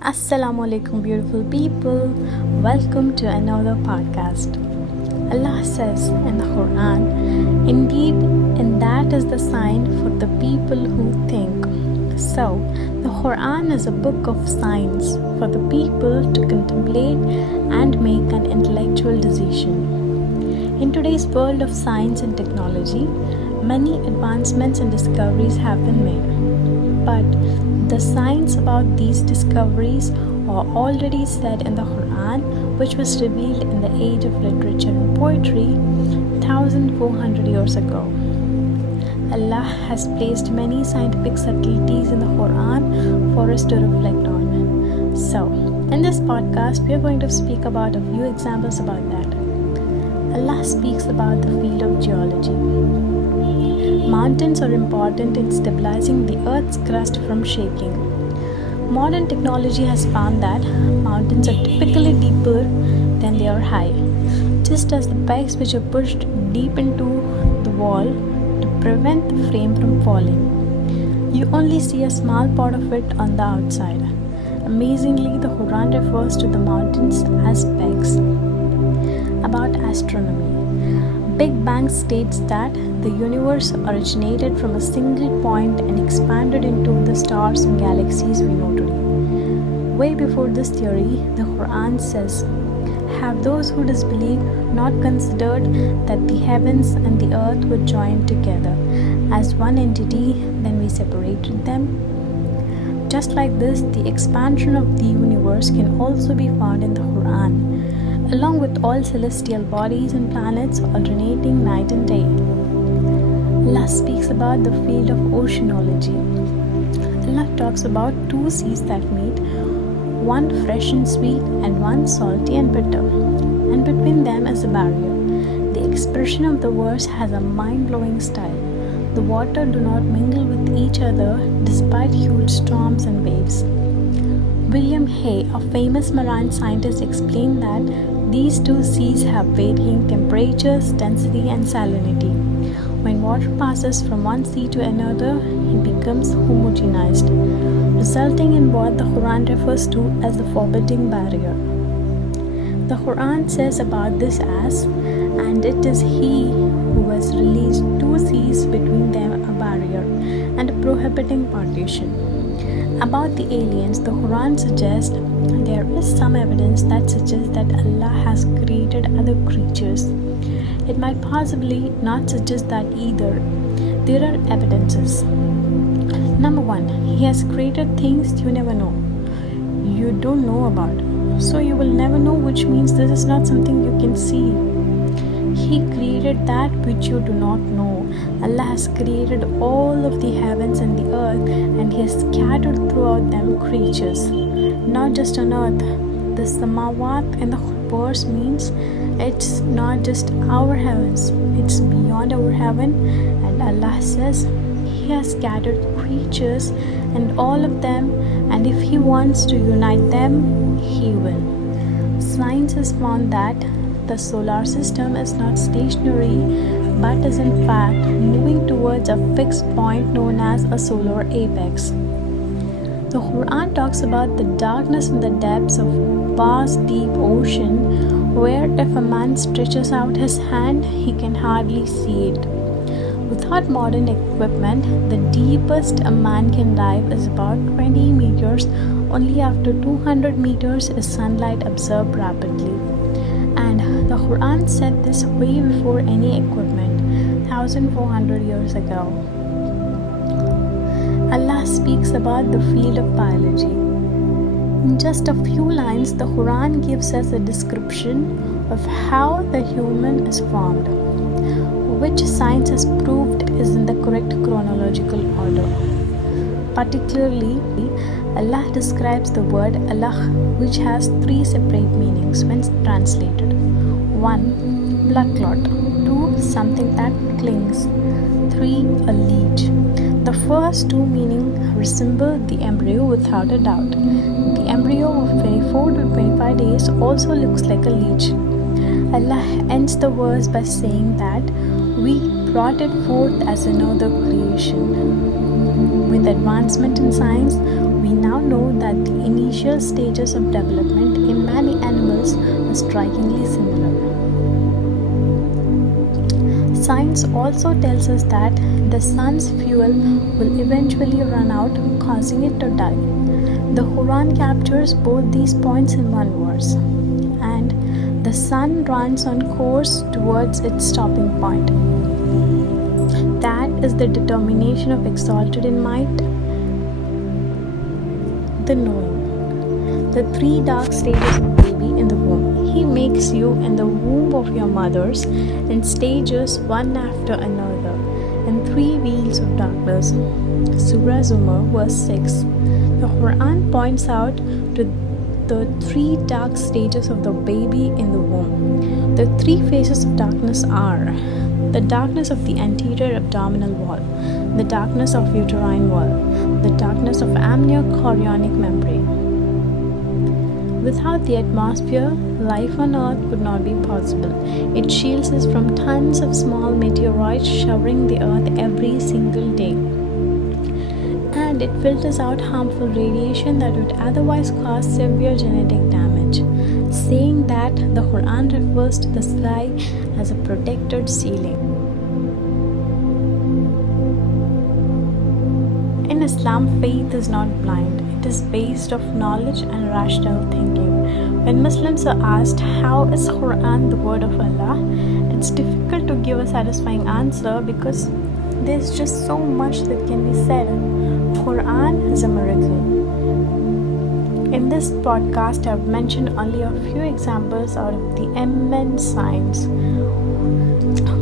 Assalamu alaikum, beautiful people. Welcome to another podcast. Allah says in the Quran, indeed, and that is the sign for the people who think. So, the Quran is a book of science for the people to contemplate and make an intellectual decision. In today's world of science and technology, many advancements and discoveries have been made. But the science about these discoveries are already said in the Quran, which was revealed in the age of literature and poetry 1400 years ago. Allah has placed many scientific subtleties in the Quran for us to reflect on. So, in this podcast, we are going to speak about a few examples about that. Allah speaks about the field of geology. Mountains are important in stabilizing the earth's crust from shaking. Modern technology has found that mountains are typically deeper than they are high, just as the pegs which are pushed deep into the wall to prevent the frame from falling. You only see a small part of it on the outside. Amazingly, the Quran refers to the mountains as pegs. About astronomy. Big Bang states that the universe originated from a single point and expanded into the stars and galaxies we know today. Way before this theory, the Quran says, have those who disbelieve not considered that the heavens and the earth were joined together as one entity, then we separated them? Just like this, the expansion of the universe can also be found in the Quran, along with all celestial bodies and planets alternating night and day. Allah speaks about the field of oceanology. Allah talks about two seas that meet, one fresh and sweet and one salty and bitter, and between them is a barrier. The expression of the verse has a mind-blowing style. The water do not mingle with each other despite huge storms and waves. William Hay, a famous marine scientist, explained that these two seas have varying temperatures, density, and salinity. When water passes from one sea to another, it becomes homogenized, resulting in what the Quran refers to as the forbidding barrier. The Quran says about this as, and it is He who has released two seas between them a barrier and a prohibiting partition. About the aliens, the Quran suggests there is some evidence that suggests that Allah has created other creatures. It might possibly not suggest that either. There are evidences. Number one, He has created things you never know. You don't know about. So you will never know, which means this is not something you can see. He created that which you do not know. Allah has created all of the heavens and the earth, and He has scattered throughout them creatures. Not just on earth. The samawat in the verse means it's not just our heavens, it's beyond our heaven. And Allah says He has scattered creatures and all of them, and if He wants to unite them, He will. Science has found that the solar system is not stationary but is in fact moving towards a fixed point known as a solar apex. The Quran talks about the darkness in the depths of vast deep ocean, where if a man stretches out his hand, he can hardly see it. Without modern equipment, the deepest a man can dive is about 20 meters. Only after 200 meters is sunlight absorbed rapidly. And the Quran said this way before any equipment, 1400 years ago. Allah speaks about the field of biology. In just a few lines, the Quran gives us a description of how the human is formed, which science has proved is in the correct chronological order. Particularly, Allah describes the word Allah, which has three separate meanings when translated. 1. Blood clot. 2. Something that clings. 3. A leech. The first two meaning resemble the embryo without a doubt. The embryo of 24 to 25 days also looks like a leech. Allah ends the verse by saying that we brought it forth as another creation. With advancement in science, We now know that the initial stages of development in many animals are strikingly similar. Science also tells us that the sun's fuel will eventually run out, causing it to die. The Quran captures both these points in one verse, and the sun runs on course towards its stopping point. That is the determination of exalted in might, the knowing. The 3 dark stages of baby in the womb. He makes you in the womb of your mothers in stages one after another, in 3 wheels of darkness. Surah Zumar, verse 6. The Quran points out to the 3 dark stages of the baby in the womb. The 3 phases of darkness are the darkness of the anterior abdominal wall, the darkness of uterine wall, the darkness of amniochorionic membrane. Without the atmosphere, life on Earth would not be possible. It shields us from tons of small meteoroids showering the Earth every single day. And it filters out harmful radiation that would otherwise cause severe genetic damage, saying that the Quran refers to the sky as a protected ceiling. In Islam, faith is not blind. It is based on knowledge and rational thinking. When Muslims are asked how is Quran the word of Allah, it's difficult to give a satisfying answer because there's just so much that can be said. Quran is a miracle. In this podcast, I've mentioned only a few examples out of the immense science.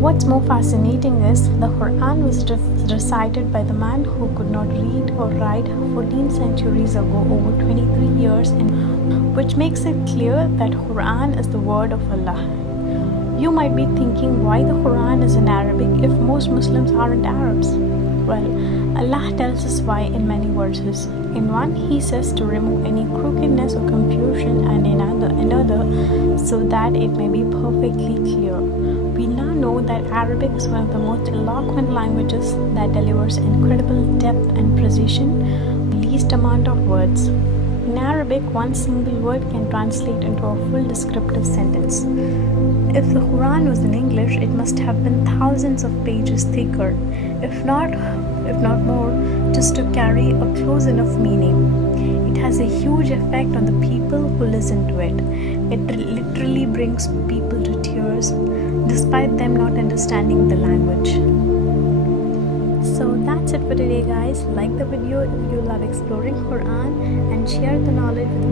What's more fascinating is the Quran was recited by the man who could not read or write 14 centuries ago, over 23 years, which makes it clear that Quran is the word of Allah. You might be thinking why the Quran is in Arabic if most Muslims aren't Arabs. Well, Allah tells us why in many verses. In one, He says to remove any crookedness or confusion, and in another so that it may be perfectly clear. We now know that Arabic is one of the most eloquent languages that delivers incredible depth and precision with least amount of words. In Arabic, one single word can translate into a full descriptive sentence. If the Quran was in English, it must have been thousands of pages thicker, if not more, just to carry a close enough meaning. It has a huge effect on the people who listen to it. It literally brings people to tears, despite them not understanding the language. So that's it for today, guys. Like the video if you love exploring Quran, and share the knowledge with